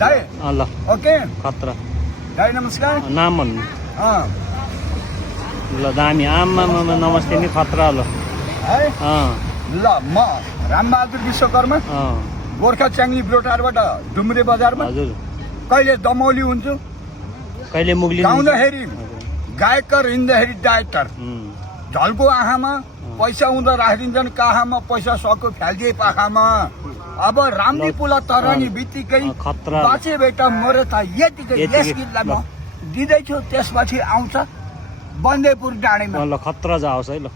दाइ ल ओके खतरा दाइ नमस्कार नाम भन्नु अँ ल दामी आमा नमस्ते नि खतरा ल है अँ ल म रामबहादुर विश्वकर्मा अँ गोर्खा च्याङ्ली ब्रोटारबाट डुम्रे बजारमा हजुर कहिले दमौली हुन्छु कहिले मुगली गाउँदाखेरि गायकर हिँड्दाखेरि डाइरेक्टर झल्को आँखामा पैसा हुँदा राखिदिन्छन् काखामा पैसा सक्यो फ्यालिदिए पाखामा अब रामदी पुला तरानी बित्तिकै खतरा बाँचे बेटा मरे त यतिकै यस गीतलाई म दिँदैछु त्यसपछि आउँछ बन्देपुर डाँडीमा ल खतरा जाओस् है ल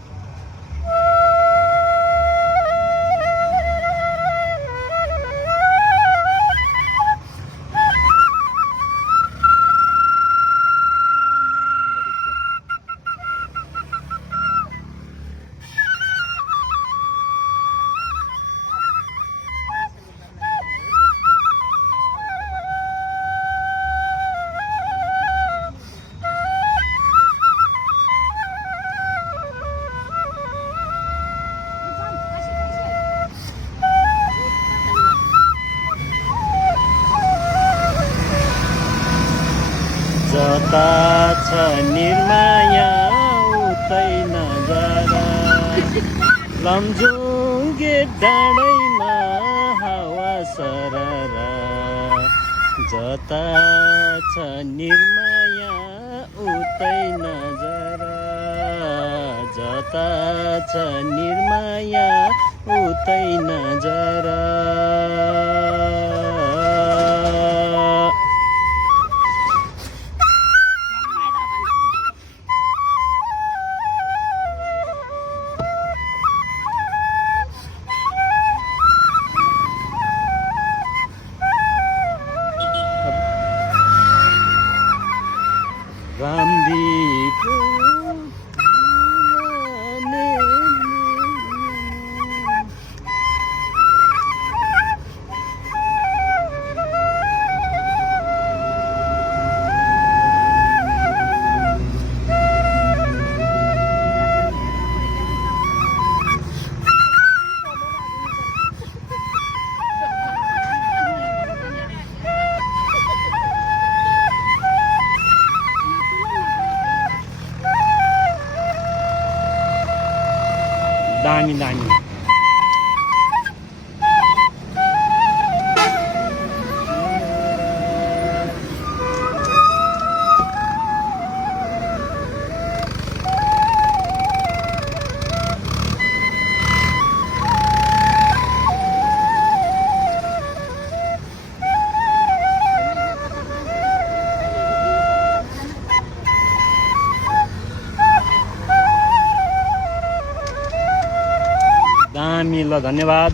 जता छ निर्माया उतै नजरा लमजुङ्गे डाँडैमा हावा सररा जता छ निर्माया उतै नजरा जता छ निर्माया उतै नजरा रामदीप दामी दामी दामी ल धन्यवाद।